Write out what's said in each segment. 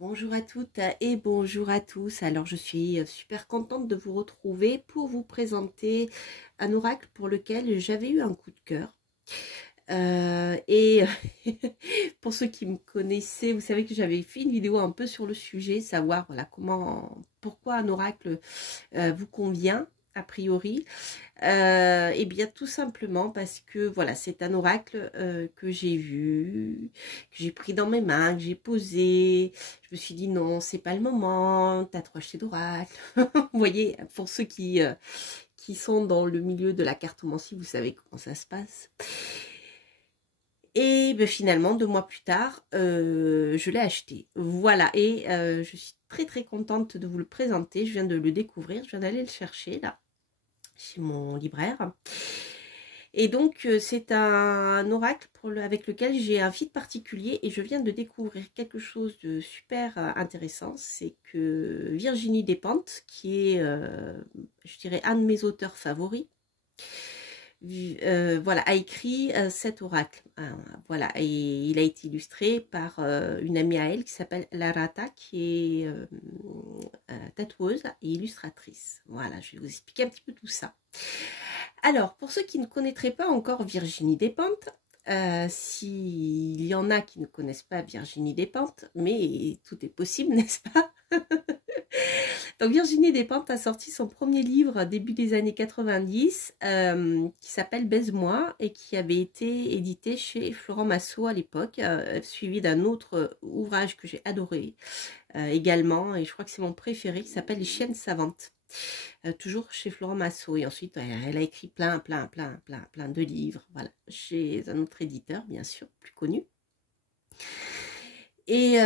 Bonjour à toutes et bonjour à tous. Alors je suis super contente de vous retrouver pour vous présenter un oracle pour lequel j'avais eu un coup de cœur. Et pour ceux qui me connaissaient, vous savez que j'avais fait une vidéo un peu sur le sujet, savoir voilà pourquoi un oracle vous convient a priori. Eh bien, tout simplement parce que voilà, c'est un oracle que j'ai vu, que j'ai pris dans mes mains, que j'ai posé. Je me suis dit non, c'est pas le moment, t'as trop acheté d'oracle. Vous voyez, pour ceux qui sont dans le milieu de la cartomancie, vous savez comment ça se passe. Et ben, finalement, 2 mois plus tard, je l'ai acheté. Voilà, et je suis très très contente de vous le présenter. Je viens de le découvrir, je viens d'aller le chercher là chez mon libraire. Et donc, c'est un oracle avec lequel j'ai un feat particulier et je viens de découvrir quelque chose de super intéressant. C'est que Virginie Despentes, qui est, je dirais, un de mes auteurs favoris, voilà, a écrit cet oracle. Voilà, et il a été illustré par une amie à elle qui s'appelle Larata, qui est tatoueuse et illustratrice. Voilà, je vais vous expliquer un petit peu tout ça. Alors, pour ceux qui ne connaîtraient pas encore Virginie Despentes, s'il y en a qui ne connaissent pas Virginie Despentes, mais tout est possible, n'est-ce pas? Donc Virginie Despentes a sorti son premier livre début des années 90 qui s'appelle Baise-moi et qui avait été édité chez Florent Massot à l'époque, suivi d'un autre ouvrage que j'ai adoré également, et je crois que c'est mon préféré, qui s'appelle Les Chiennes Savantes. Toujours chez Florent Massot, et ensuite elle a écrit plein de livres, voilà, chez un autre éditeur bien sûr, plus connu. Et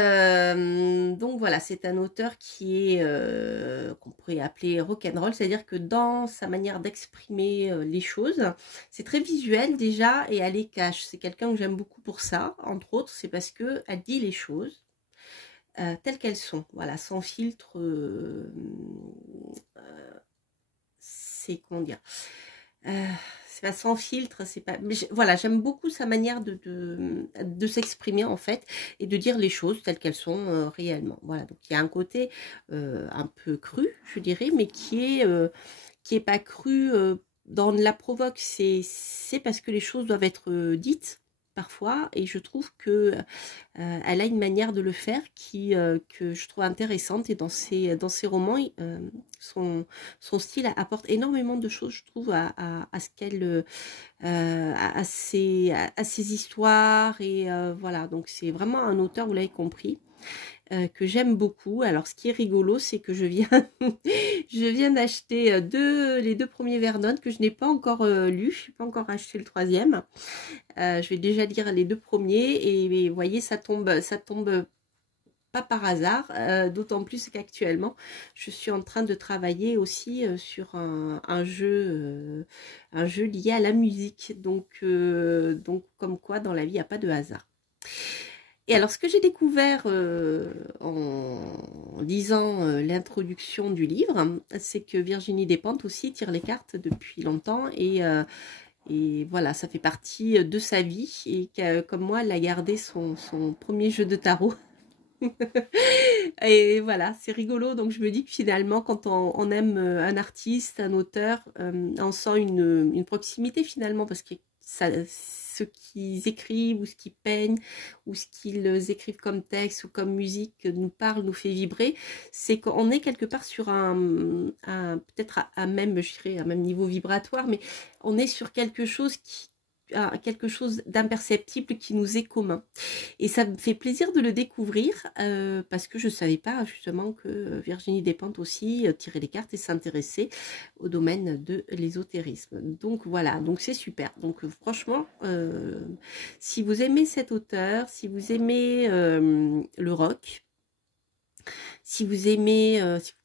donc voilà, c'est un auteur qui est qu'on pourrait appeler rock'n'roll, c'est-à-dire que dans sa manière d'exprimer les choses, c'est très visuel déjà et elle les cache. C'est quelqu'un que j'aime beaucoup pour ça, entre autres, c'est parce que elle dit les choses telles qu'elles sont, voilà, sans filtre. C'est comment dire, c'est pas sans filtre, c'est pas, mais voilà, j'aime beaucoup sa manière de s'exprimer en fait et de dire les choses telles qu'elles sont réellement. Voilà, donc il y a un côté un peu cru, je dirais, mais qui est pas cru dans la provoque. C'est parce que les choses doivent être dites parfois, et je trouve que elle a une manière de le faire que je trouve intéressante, et dans ses romans, son style apporte énormément de choses, je trouve, à ce qu'elle, à ses histoires, et voilà, donc c'est vraiment un auteur, vous l'avez compris, que j'aime beaucoup. Alors ce qui est rigolo, c'est que je viens, je viens d'acheter les 2 premiers Vernon que je n'ai pas encore lus, je n'ai pas encore acheté le troisième. Je vais déjà lire les 2 premiers, et vous voyez, ça tombe pas par hasard, d'autant plus qu'actuellement, je suis en train de travailler aussi sur un jeu lié à la musique. Donc comme quoi, dans la vie, il n'y a pas de hasard. Et alors, ce que j'ai découvert en lisant l'introduction du livre, c'est que Virginie Despentes aussi tire les cartes depuis longtemps, et voilà, ça fait partie de sa vie, et comme moi, elle a gardé son premier jeu de tarot. Et voilà, c'est rigolo. Donc je me dis que finalement, quand on aime un artiste, un auteur, on sent une proximité finalement, parce que ce qu'ils écrivent, ou ce qu'ils peignent, ou ce qu'ils écrivent comme texte ou comme musique nous parle, nous fait vibrer. C'est qu'on est quelque part sur peut-être un même, je dirais, un même niveau vibratoire, mais on est sur quelque chose d'imperceptible qui nous est commun. Et ça me fait plaisir de le découvrir parce que je ne savais pas justement que Virginie Despentes aussi tirait les cartes et s'intéressait au domaine de l'ésotérisme. Donc voilà, donc c'est super. Donc franchement, si vous aimez cet auteur, si vous aimez le rock, si vous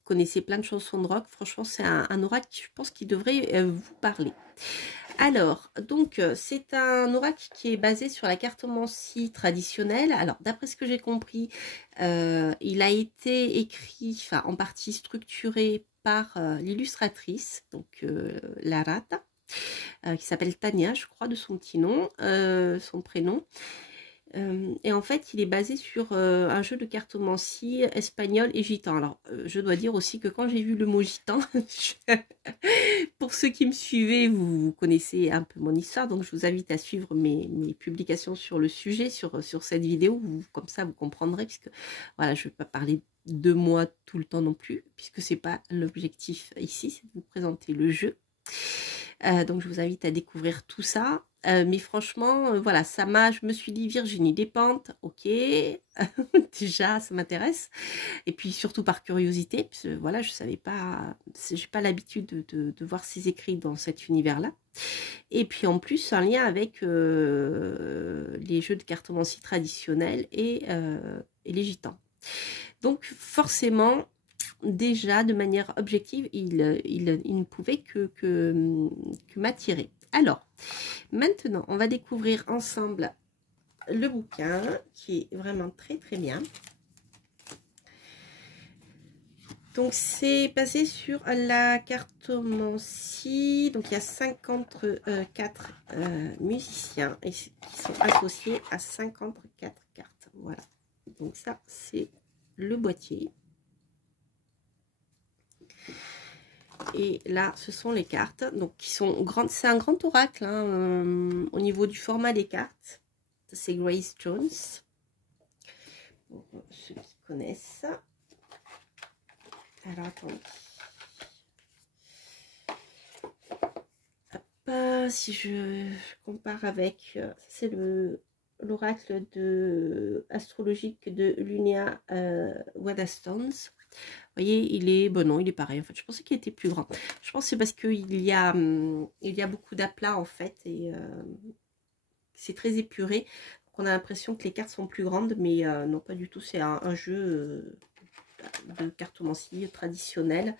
connaissez plein de chansons de rock, franchement c'est un oracle, je pense, qui devrait vous parler. Alors, donc, c'est un oracle qui est basé sur la cartomancie traditionnelle. Alors, d'après ce que j'ai compris, il a été écrit, enfin, en partie structuré par l'illustratrice, donc Larata, qui s'appelle Tania, je crois, de son petit nom, son prénom. Et en fait, il est basé sur un jeu de cartomancie espagnol et gitan. Alors, je dois dire aussi que quand j'ai vu le mot gitan, pour ceux qui me suivez, vous connaissez un peu mon histoire, donc je vous invite à suivre mes publications sur le sujet, sur cette vidéo, comme ça vous comprendrez, puisque voilà, je ne vais pas parler de moi tout le temps non plus, puisque c'est pas l'objectif ici, c'est de vous présenter le jeu. Donc je vous invite à découvrir tout ça. Mais franchement, voilà, je me suis dit Virginie Despentes, ok, déjà ça m'intéresse. Et puis surtout par curiosité, parce que voilà, je savais pas, j'ai pas l'habitude de voir ses écrits dans cet univers-là. Et puis en plus, un lien avec les jeux de cartomancie traditionnels et les gitans. Donc forcément, déjà de manière objective, il ne pouvait que m'attirer. Alors, maintenant, on va découvrir ensemble le bouquin qui est vraiment très très bien. Donc, c'est basé sur la cartomancie. Donc, il y a 54 musiciens qui sont associés à 54 cartes. Voilà. Donc, ça, c'est le boîtier. Et là, ce sont les cartes, donc qui sont grandes. C'est un grand oracle hein, au niveau du format des cartes. C'est Grace Jones. Pour ceux qui connaissent. Alors, attendez. Hop, si je compare avec, c'est l'oracle astrologique de Lunia Waterstones. Vous voyez, il est, bon non, il est pareil. En fait, je pensais qu'il était plus grand. Je pense que c'est parce qu'il y a beaucoup d'aplats en fait et c'est très épuré. Donc, on a l'impression que les cartes sont plus grandes, mais non, pas du tout. C'est un jeu de cartomancie traditionnel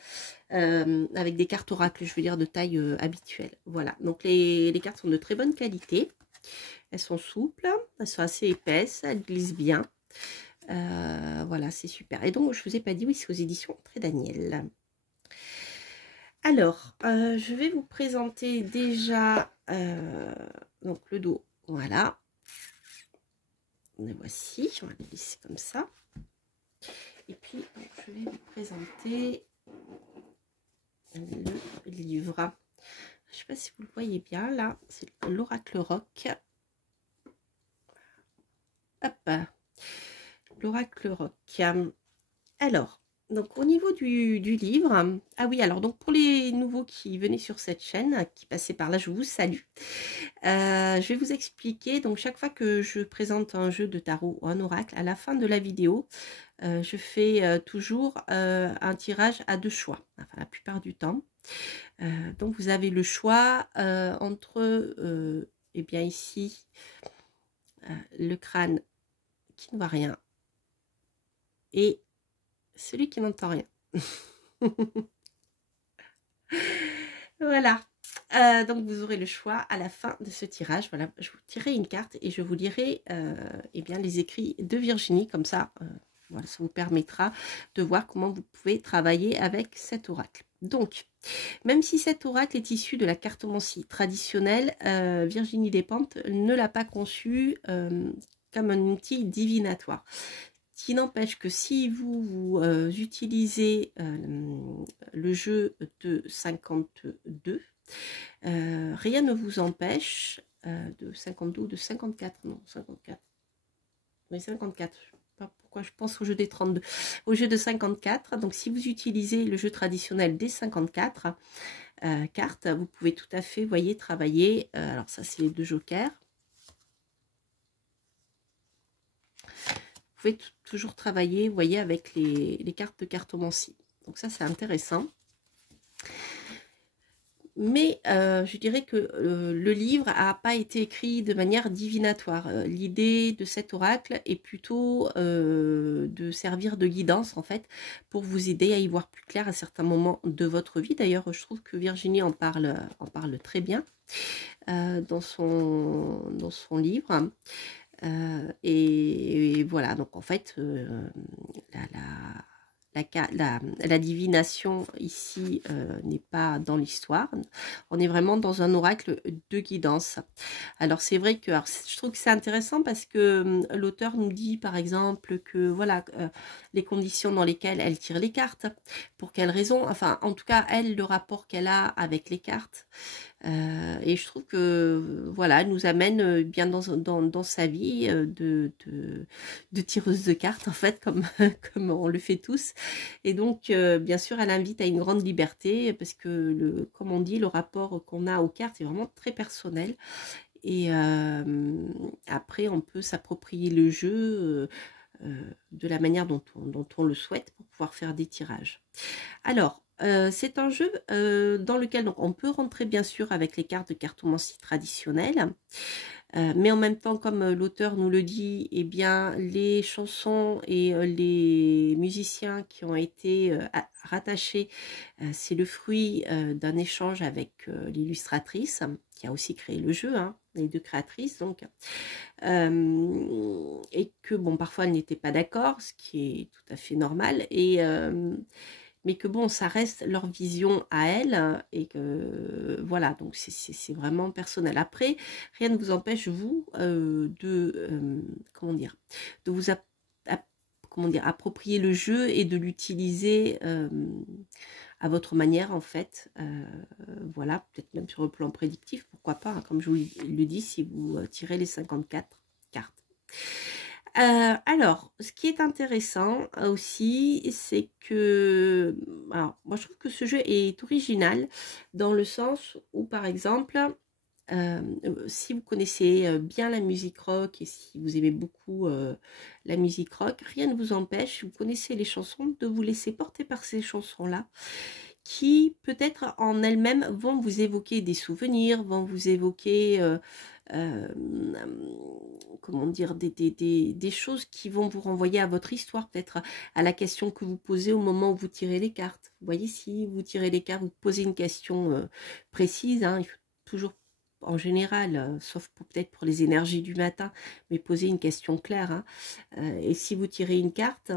avec des cartes oracles, je veux dire de taille habituelle. Voilà. Donc les cartes sont de très bonne qualité. Elles sont souples, elles sont assez épaisses, elles glissent bien. Voilà, c'est super. Et donc, je vous ai pas dit, oui, c'est aux éditions Très Daniel. Alors, je vais vous présenter déjà donc le dos. Voilà. Les voici. On va les laisser comme ça. Et puis, donc, je vais vous présenter le livre. Je ne sais pas si vous le voyez bien. Là, c'est l'Oracle Rock. Hop. L'Oracle Rock. Alors, donc au niveau du livre, ah oui, alors donc pour les nouveaux qui venaient sur cette chaîne, qui passaient par là, je vous salue. Je vais vous expliquer, donc chaque fois que je présente un jeu de tarot ou un oracle, à la fin de la vidéo, je fais toujours un tirage à deux choix, enfin la plupart du temps. Donc vous avez le choix entre, eh bien ici, le crâne qui ne voit rien et celui qui n'entend rien. Voilà. Donc vous aurez le choix à la fin de ce tirage. Voilà, je vous tirerai une carte et je vous lirai eh bien, les écrits de Virginie. Comme ça, voilà, ça vous permettra de voir comment vous pouvez travailler avec cet oracle. Donc, même si cet oracle est issu de la cartomancie traditionnelle, Virginie Despentes ne l'a pas conçu comme un outil divinatoire. Qui n'empêche que si vous utilisez le jeu de 52, rien ne vous empêche de 52 ou de 54, non 54, oui 54, je sais pas pourquoi je pense au jeu des 32, au jeu de 54, donc si vous utilisez le jeu traditionnel des 54 cartes, vous pouvez tout à fait, voyez, travailler, alors ça c'est les deux jokers. Vous pouvez toujours travailler, vous voyez, avec les cartes de cartomancie. Donc ça, c'est intéressant. Mais je dirais que le livre n'a pas été écrit de manière divinatoire. L'idée de cet oracle est plutôt de servir de guidance, en fait, pour vous aider à y voir plus clair à certains moments de votre vie. D'ailleurs, je trouve que Virginie en parle très bien dans son livre. Et voilà, donc en fait, la divination ici n'est pas dans l'histoire. On est vraiment dans un oracle de guidance. Alors c'est vrai que je trouve que c'est intéressant parce que l'auteur nous dit par exemple que voilà les conditions dans lesquelles elle tire les cartes, pour quelles raisons, enfin en tout cas elle, le rapport qu'elle a avec les cartes. Et je trouve que voilà, elle nous amène bien dans sa vie de tireuse de cartes en fait, comme, comme on le fait tous. Et donc bien sûr elle invite à une grande liberté parce que comme on dit, le rapport qu'on a aux cartes est vraiment très personnel. Et après on peut s'approprier le jeu de la manière dont on le souhaite pour pouvoir faire des tirages. Alors, c'est un jeu dans lequel donc, on peut rentrer bien sûr avec les cartes de cartomancie traditionnelles, mais en même temps, comme l'auteur nous le dit, eh bien, les chansons et les musiciens qui ont été rattachés, c'est le fruit d'un échange avec l'illustratrice, qui a aussi créé le jeu, hein, les deux créatrices, donc, et que, bon, parfois, elles n'étaient pas d'accord, ce qui est tout à fait normal, et mais que bon, ça reste leur vision à elles, et que voilà, donc c'est vraiment personnel. Après, rien ne vous empêche, vous, comment dire, de vous comment dire, approprier le jeu et de l'utiliser à votre manière, en fait. Voilà, peut-être même sur le plan prédictif, pourquoi pas, hein, comme je vous le dis, si vous tirez les 54 cartes. Alors, ce qui est intéressant aussi, c'est que, alors, moi je trouve que ce jeu est original dans le sens où, par exemple, si vous connaissez bien la musique rock et si vous aimez beaucoup la musique rock, rien ne vous empêche, si vous connaissez les chansons, de vous laisser porter par ces chansons-là, qui peut-être en elles-mêmes vont vous évoquer des souvenirs, vont vous évoquer euh, comment dire, des choses qui vont vous renvoyer à votre histoire, peut-être à la question que vous posez au moment où vous tirez les cartes. Vous voyez, si vous tirez les cartes, vous posez une question précise, hein, il faut toujours, en général, sauf peut-être pour les énergies du matin, mais poser une question claire, hein. Et si vous tirez une carte,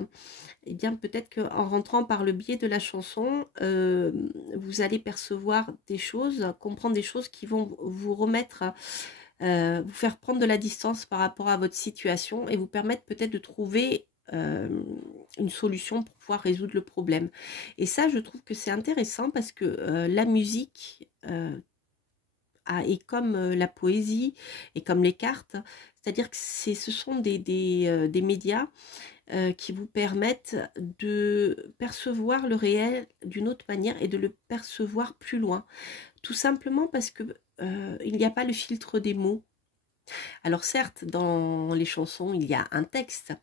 eh bien peut-être qu'en rentrant par le biais de la chanson, vous allez percevoir des choses, comprendre des choses qui vont vous remettre, vous faire prendre de la distance par rapport à votre situation et vous permettre peut-être de trouver une solution pour pouvoir résoudre le problème. Et ça, je trouve que c'est intéressant parce que la musique est comme la poésie et comme les cartes, c'est-à-dire que ce sont des médias qui vous permettent de percevoir le réel d'une autre manière et de le percevoir plus loin. Tout simplement parce que il n'y a pas le filtre des mots. Alors certes, dans les chansons, il y a un texte,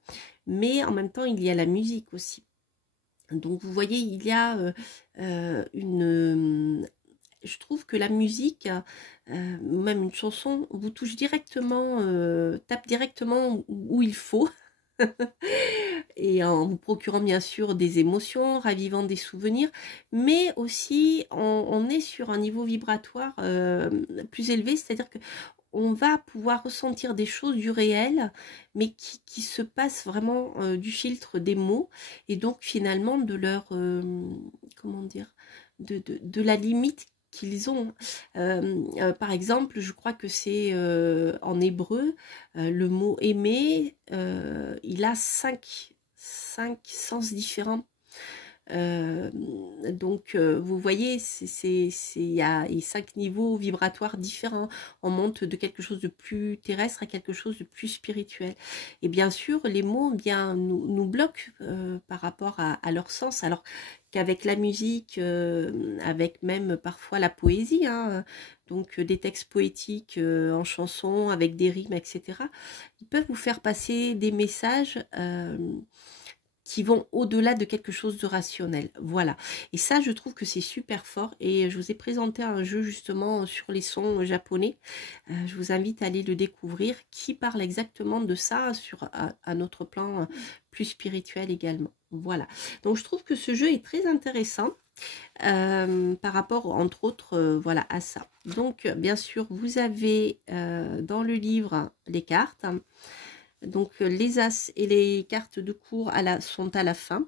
mais en même temps, il y a la musique aussi. Donc vous voyez, il y a je trouve que la musique, même une chanson, vous touche directement, tape directement où il faut. Et en vous procurant bien sûr des émotions, ravivant des souvenirs, mais aussi on est sur un niveau vibratoire plus élevé, c'est-à-dire que on va pouvoir ressentir des choses du réel, mais qui se passent vraiment du filtre des mots, et donc finalement de leur, comment dire, de la limite qu'ils ont. Par exemple, je crois que c'est en hébreu, le mot aimer, il a cinq sens différents. Donc vous voyez, il y a 5 niveaux vibratoires différents. On monte de quelque chose de plus terrestre à quelque chose de plus spirituel. Et bien sûr, les mots bien nous bloquent par rapport à leur sens, alors qu'avec la musique, avec même parfois la poésie, hein, donc des textes poétiques en chanson avec des rimes, etc., ils peuvent vous faire passer des messages qui vont au-delà de quelque chose de rationnel. Voilà. Et ça, je trouve que c'est super fort. Et je vous ai présenté un jeu justement sur les sons japonais. Je vous invite à aller le découvrir, qui parle exactement de ça sur un autre plan plus spirituel également. Voilà. Donc je trouve que ce jeu est très intéressant. Par rapport entre autres voilà à ça. Donc bien sûr vous avez dans le livre les cartes. Donc les as et les cartes de cours sont à la fin.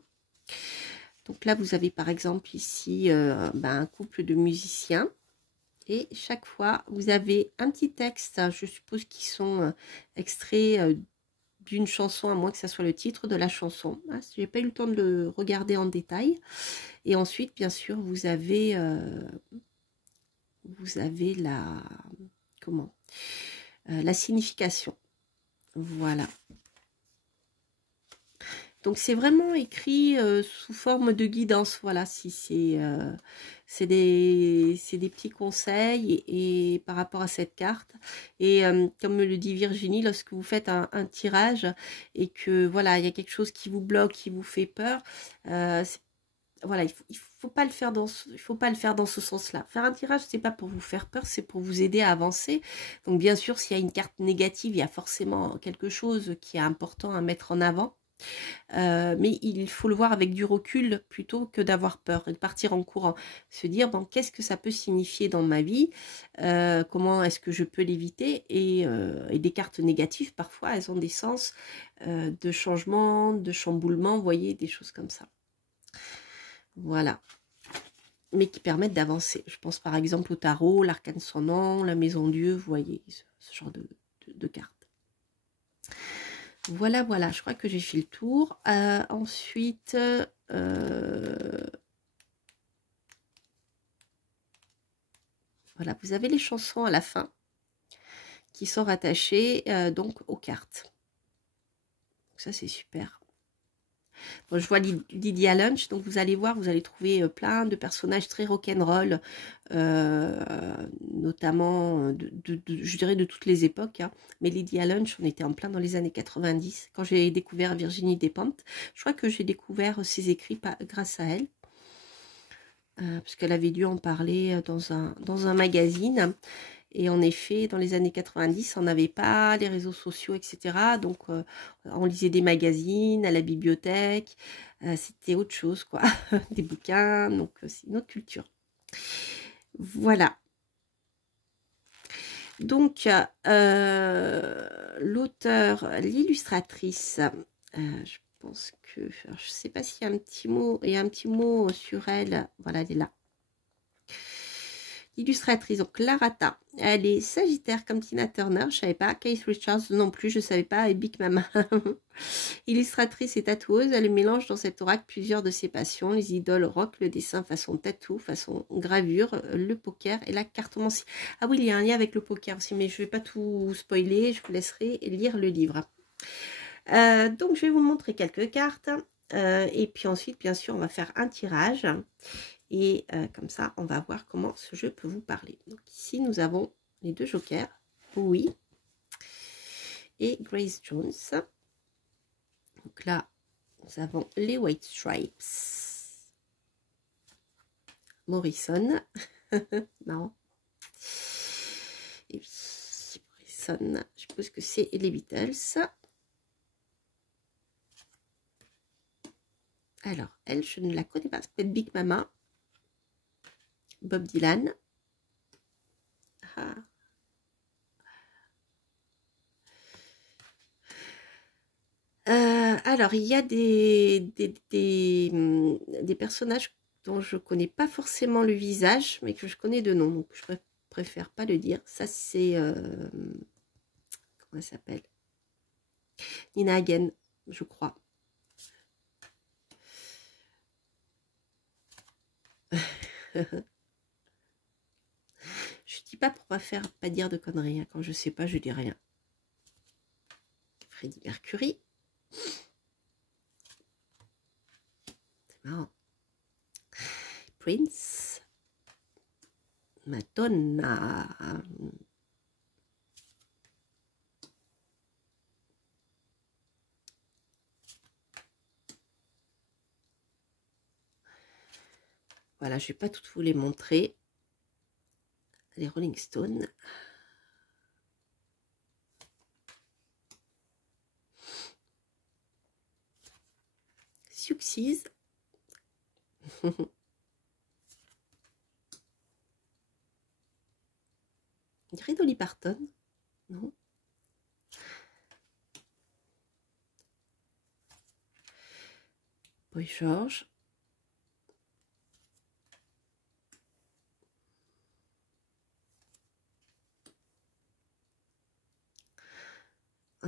Donc là, vous avez par exemple ici un couple de musiciens. Et chaque fois, vous avez un petit texte, je suppose qu'ils sont extraits d'une chanson, à moins que ça soit le titre de la chanson. Ah, j'ai pas eu le temps de le regarder en détail. Et ensuite, bien sûr, vous avez la comment la signification. Voilà. Donc c'est vraiment écrit sous forme de guidance. Voilà, si c'est des petits conseils et par rapport à cette carte. Et comme me le dit Virginie, lorsque vous faites un tirage et que voilà, il y a quelque chose qui vous bloque, qui vous fait peur, voilà, il faut pas le faire il faut pas le faire dans ce sens-là. Faire un tirage, c'est pas pour vous faire peur, c'est pour vous aider à avancer. Donc bien sûr, s'il y a une carte négative, il y a forcément quelque chose qui est important à mettre en avant. Mais il faut le voir avec du recul plutôt que d'avoir peur et de partir en courant. Se dire, bon, qu'est-ce que ça peut signifier dans ma vie, comment est-ce que je peux l'éviter, et des cartes négatives, parfois, elles ont des sens de changement, de chamboulement, vous voyez, des choses comme ça. Voilà. Mais qui permettent d'avancer. Je pense par exemple au tarot, l'arcane sans nom, la maison Dieu, vous voyez, ce genre de cartes. Voilà, voilà, je crois que j'ai fait le tour. Ensuite, voilà, vous avez les chansons à la fin qui sont rattachées donc aux cartes. Donc ça, c'est super. Bon, je vois Lydia Lunch, donc vous allez voir, vous allez trouver plein de personnages très rock'n'roll, notamment, je dirais, de toutes les époques. Hein. Mais Lydia Lunch, on était en plein dans les années 90, quand j'ai découvert Virginie Despentes. Je crois que j'ai découvert ses écrits grâce à elle, parce qu'elle avait dû en parler dans un magazine. Et en effet, dans les années 90, on n'avait pas les réseaux sociaux, etc. Donc, on lisait des magazines à la bibliothèque. C'était autre chose, quoi. Des bouquins. Donc, c'est une autre culture. Voilà. Donc, l'auteur, l'illustratrice, je pense que... Alors, je ne sais pas s'il y a un petit mot. Il y a un petit mot sur elle. Voilà, elle est là. Illustratrice, donc Larata, elle est Sagittaire comme Tina Turner, je savais pas, Keith Richards non plus, je savais pas, et Big Mama. Illustratrice et tatoueuse, elle mélange dans cet oracle plusieurs de ses passions, les idoles rock, le dessin façon tatou, façon gravure, le poker et la cartomancie. Ah oui, il y a un lien avec le poker aussi, mais je vais pas tout spoiler, je vous laisserai lire le livre. Donc je vais vous montrer quelques cartes, et puis ensuite, bien sûr, on va faire un tirage. Et comme ça, on va voir comment ce jeu peut vous parler. Donc ici, nous avons les deux jokers, Bowie et Grace Jones. Donc là, nous avons les White Stripes, Morrison, non. Et oui, Morrison, je suppose que c'est les Beatles. Alors, elle, je ne la connais pas, c'est peut-être Big Mama. Bob Dylan. Ah. Alors, il y a des personnages dont je connais pas forcément le visage, mais que je connais de nom, donc je préfère pas le dire. Ça, c'est... comment elle s'appelle? Nina Hagen, je crois. Je dis pas pour pas dire de conneries. Hein. Quand je sais pas, je dis rien. Freddie Mercury. C'est marrant. Prince. Madonna. Voilà, je vais pas toutes vous les montrer. Les Rolling Stones. Success. On dirait Dolly Parton, non? Boy George.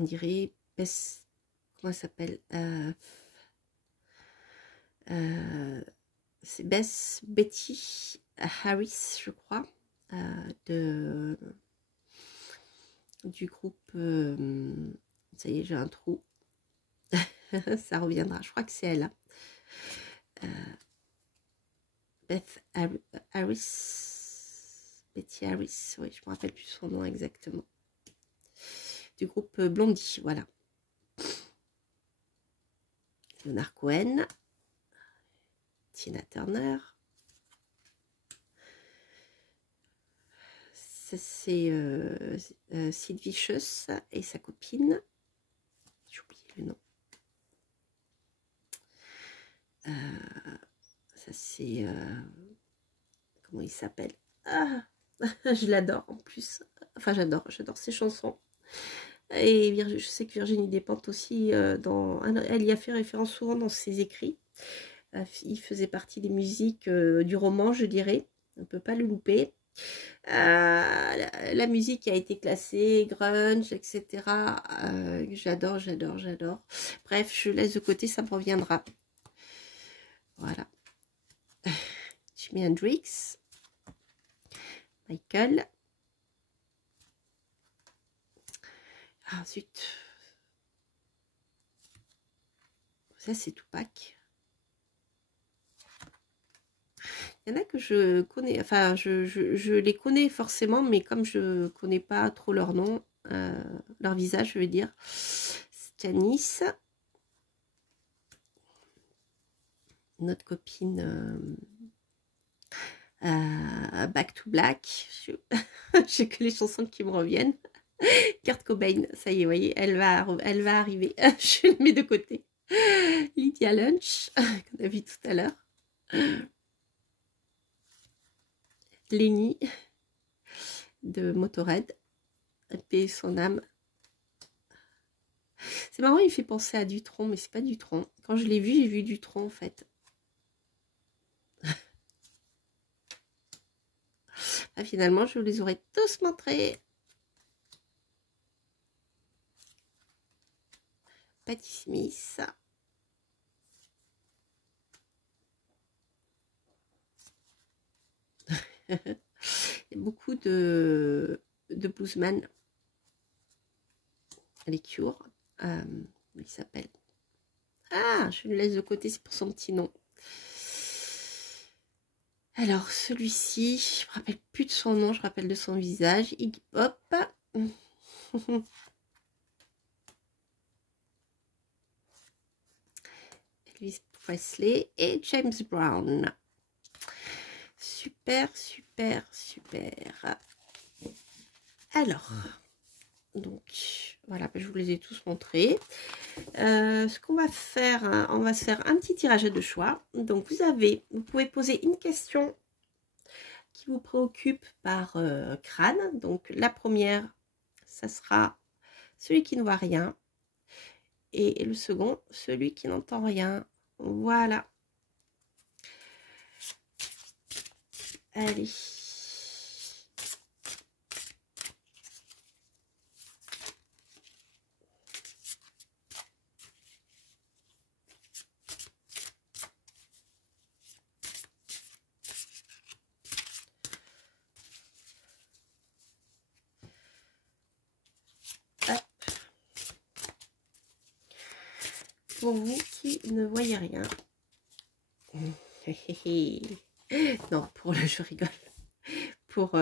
on dirait Bess, comment elle s'appelle, c'est Betty Harris, je crois, du groupe, ça y est, j'ai un trou, ça reviendra, je crois que c'est elle, hein. Beth Harris, Betty Harris, oui, je me rappelle plus son nom exactement, du groupe Blondie, voilà. Leonard Cohen, Tina Turner, c'est Sid Vicious et sa copine, j'ai oublié le nom. Ça c'est comment il s'appelle, ah, je l'adore en plus, enfin j'adore ses chansons. Et je sais que Virginie Despentes aussi, elle y a fait référence souvent dans ses écrits. Il faisait partie des musiques du roman, je dirais. On ne peut pas le louper. La musique a été classée, grunge, etc. J'adore. Bref, je laisse de côté, ça me reviendra. Voilà. Jimi Hendrix, Michael. Ah zut. Ça c'est Tupac. Il y en a que je connais, enfin je les connais forcément, mais comme je connais pas trop leur nom, leur visage, je veux dire. Janice, notre copine Back to Black, j'ai que les chansons qui me reviennent. Kurt Cobain, ça y est, vous voyez, elle va arriver. Je le mets de côté. Lydia Lunch, qu'on a vu tout à l'heure. Lenny de Motorhead, paix son âme. C'est marrant, il fait penser à Dutronc, mais c'est pas Dutronc. Quand je l'ai vu, j'ai vu Dutronc en fait. Ah, finalement, je vous les aurais tous montrés. Patti Smith. Il y a beaucoup de bluesman. Les Cure. Il s'appelle. Ah, je le laisse de côté, c'est pour son petit nom. Alors, celui-ci, je me rappelle plus de son nom, je me rappelle de son visage. Iggy Pop. Elvis Presley et James Brown. Super. Alors, donc, voilà, je vous les ai tous montrés. Ce qu'on va faire, on va se faire un petit tirage de choix. Donc, vous pouvez poser une question qui vous préoccupe par crâne. Donc, la première, ça sera celui qui ne voit rien. Et le second, celui qui n'entend rien. Voilà. Allez. Hop. Pour vous qui ne voyez rien. Non, pour le je rigole. Pour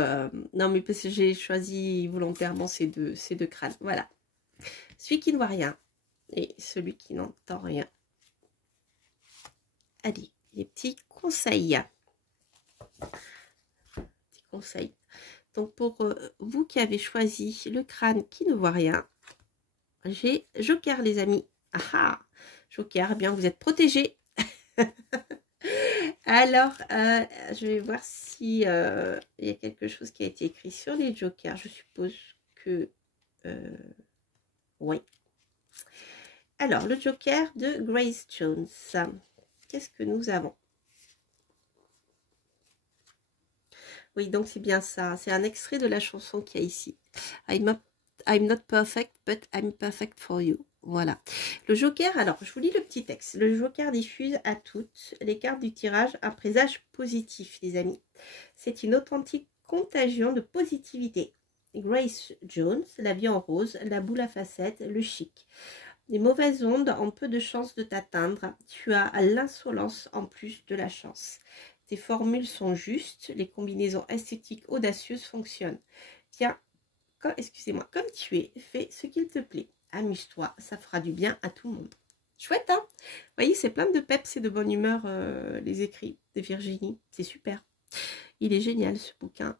non, mais parce que j'ai choisi volontairement ces deux crânes. Voilà. Celui qui ne voit rien et celui qui n'entend rien. Allez, les petits conseils. Petits conseils. Donc, pour vous qui avez choisi le crâne qui ne voit rien, j'ai Joker, les amis. Ah ah, Joker, eh bien, vous êtes protégés. Alors, je vais voir si il y a quelque chose qui a été écrit sur les jokers. Je suppose que oui. Alors, le joker de Grace Jones. Qu'est-ce que nous avons? Oui, donc c'est bien ça. C'est un extrait de la chanson qu'il y a ici. I'm up I'm not perfect, but I'm perfect for you. Voilà. Le joker, alors, je vous lis le petit texte. Le joker diffuse à toutes les cartes du tirage un présage positif, les amis. C'est une authentique contagion de positivité. Grace Jones, la vie en rose, la boule à facettes, le chic. Les mauvaises ondes ont peu de chances de t'atteindre. Tu as l'insolence en plus de la chance. Tes formules sont justes. Les combinaisons esthétiques audacieuses fonctionnent. Tiens, excusez-moi, comme tu es, fais ce qu'il te plaît. Amuse-toi, ça fera du bien à tout le monde. Chouette, hein? Vous voyez, c'est plein de peps et de bonne humeur, les écrits de Virginie. C'est super. Il est génial, ce bouquin.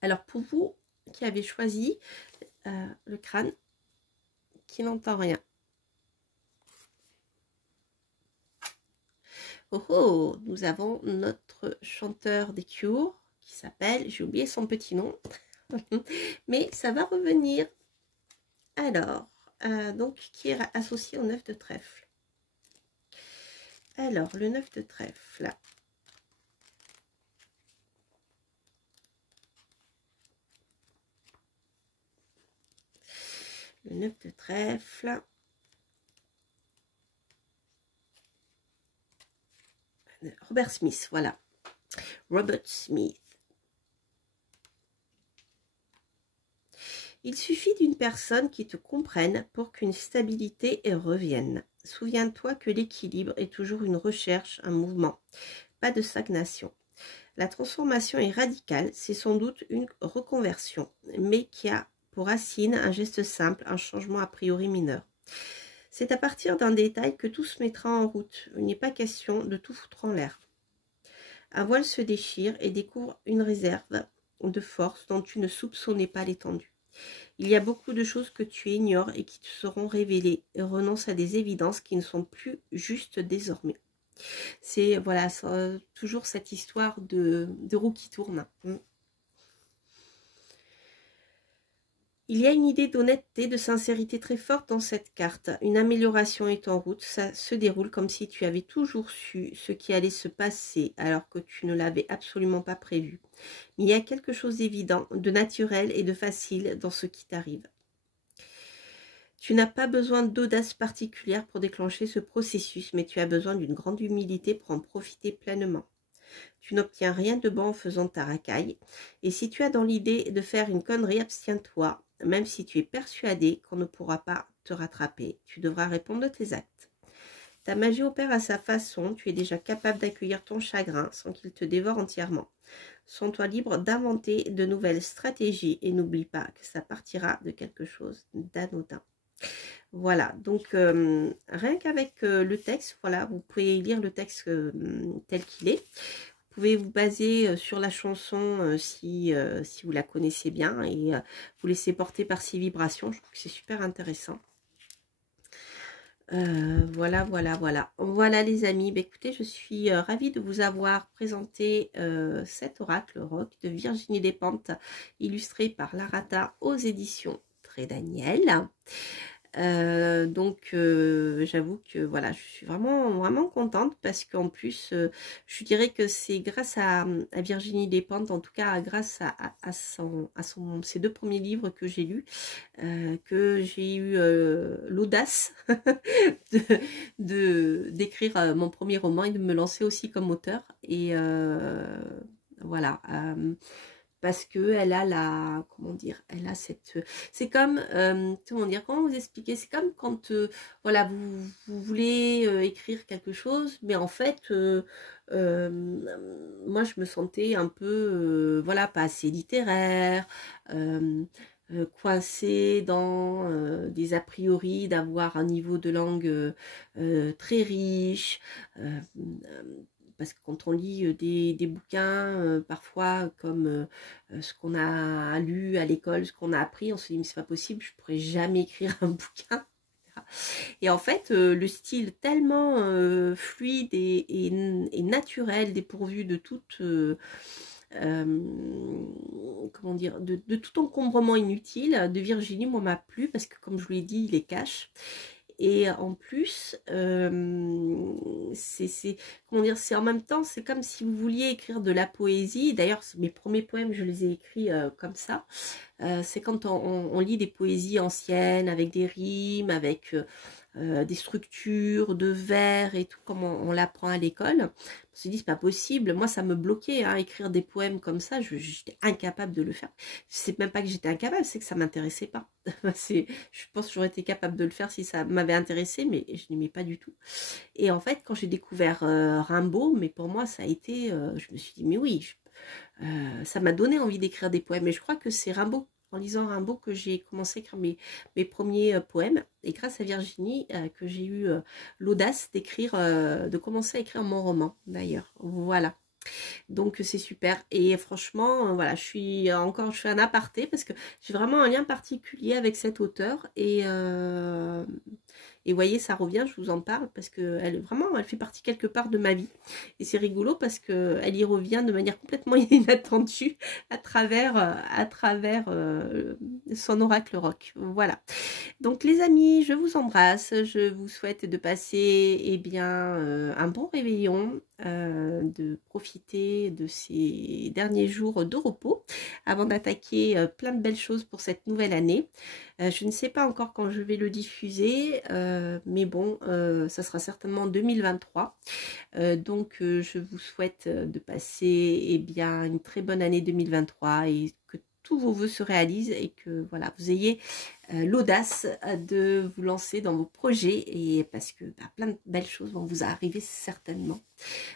Alors, pour vous qui avez choisi le crâne, qui n'entend rien. Oh oh, nous avons notre chanteur des Cure qui s'appelle, j'ai oublié son petit nom, mais ça va revenir. Alors, donc qui est associé au 9 de trèfle. Alors, le 9 de trèfle. Le 9 de trèfle. Robert Smith, voilà. Robert Smith. Il suffit d'une personne qui te comprenne pour qu'une stabilité revienne. Souviens-toi que l'équilibre est toujours une recherche, un mouvement, pas de stagnation. La transformation est radicale, c'est sans doute une reconversion, mais qui a pour racine un geste simple, un changement a priori mineur. C'est à partir d'un détail que tout se mettra en route. Il n'est pas question de tout foutre en l'air. Un voile se déchire et découvre une réserve de force dont tu ne soupçonnais pas l'étendue. Il y a beaucoup de choses que tu ignores et qui te seront révélées. Renonce à des évidences qui ne sont plus justes désormais. C'est voilà, toujours cette histoire de roue qui tourne. Il y a une idée d'honnêteté, de sincérité très forte dans cette carte. Une amélioration est en route. Ça se déroule comme si tu avais toujours su ce qui allait se passer alors que tu ne l'avais absolument pas prévu. Mais il y a quelque chose d'évident, de naturel et de facile dans ce qui t'arrive. Tu n'as pas besoin d'audace particulière pour déclencher ce processus, mais tu as besoin d'une grande humilité pour en profiter pleinement. Tu n'obtiens rien de bon en faisant ta racaille. Et si tu as dans l'idée de faire une connerie, abstiens-toi. Même si tu es persuadé qu'on ne pourra pas te rattraper, tu devras répondre de tes actes. Ta magie opère à sa façon, tu es déjà capable d'accueillir ton chagrin sans qu'il te dévore entièrement. Sens-toi libre d'inventer de nouvelles stratégies et n'oublie pas que ça partira de quelque chose d'anodin. Voilà, donc rien qu'avec le texte, voilà, vous pouvez lire le texte tel qu'il est. Vous pouvez vous baser sur la chanson si vous la connaissez bien et vous laisser porter par ses vibrations. Je trouve que c'est super intéressant. Voilà, voilà, voilà. Voilà les amis, bah, écoutez, je suis ravie de vous avoir présenté cet oracle rock de Virginie Despentes, illustré par Larata aux éditions Très Daniel. Donc j'avoue que voilà, je suis vraiment contente parce qu'en plus je dirais que c'est grâce à Virginie Despentes, en tout cas grâce à ses deux premiers livres que j'ai lus, que j'ai eu l'audace d'écrire mon premier roman et de me lancer aussi comme auteur. Et voilà, parce que elle a la, comment dire, elle a cette, c'est comme, comment vous expliquer, c'est comme quand, voilà, vous voulez écrire quelque chose, mais en fait, moi je me sentais un peu, voilà, pas assez littéraire, coincée dans des a priori, d'avoir un niveau de langue très riche, parce que quand on lit des bouquins, parfois comme ce qu'on a lu à l'école, ce qu'on a appris, on se dit mais c'est pas possible, je pourrais jamais écrire un bouquin. Et en fait, le style tellement fluide et naturel, dépourvu de toute, comment dire, de tout encombrement inutile, de Virginie, moi m'a plu parce que comme je vous l'ai dit, il est cash. Et en plus, c'est comment dire, c'est en même temps, c'est comme si vous vouliez écrire de la poésie. D'ailleurs, mes premiers poèmes, je les ai écrits comme ça. c'est quand on lit des poésies anciennes avec des rimes, avec des structures de vers et tout, comme on l'apprend à l'école. On se dit, c'est pas possible. Moi, ça me bloquait, hein, écrire des poèmes comme ça. J'étais incapable de le faire. C'est même pas que j'étais incapable, c'est que ça m'intéressait pas. Je pense que j'aurais été capable de le faire si ça m'avait intéressé, mais je n'aimais pas du tout. Et en fait, quand j'ai découvert Rimbaud, mais pour moi, ça a été, je me suis dit, mais oui, ça m'a donné envie d'écrire des poèmes. Et je crois que c'est Rimbaud, en lisant Rimbaud, que j'ai commencé à écrire mes premiers poèmes. Et grâce à Virginie, que j'ai eu l'audace d'écrire, de commencer à écrire mon roman, d'ailleurs. Voilà. Donc c'est super. Et franchement, voilà, je fais un aparté parce que j'ai vraiment un lien particulier avec cet auteur. Et vous voyez, ça revient, je vous en parle parce que elle fait partie quelque part de ma vie. Et c'est rigolo parce que elle y revient de manière complètement inattendue à travers son oracle rock. Voilà. Donc les amis, je vous embrasse. Je vous souhaite de passer un bon réveillon, de profiter de ces derniers jours de repos avant d'attaquer plein de belles choses pour cette nouvelle année. Je ne sais pas encore quand je vais le diffuser, mais bon, ça sera certainement en 2023. Je vous souhaite de passer une très bonne année 2023 et que tous vos vœux se réalisent et que voilà, vous ayez l'audace de vous lancer dans vos projets et parce que plein de belles choses vont vous arriver certainement.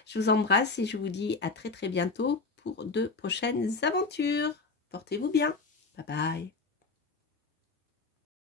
Je vous embrasse et je vous dis à très très bientôt pour de prochaines aventures. Portez-vous bien. Bye bye.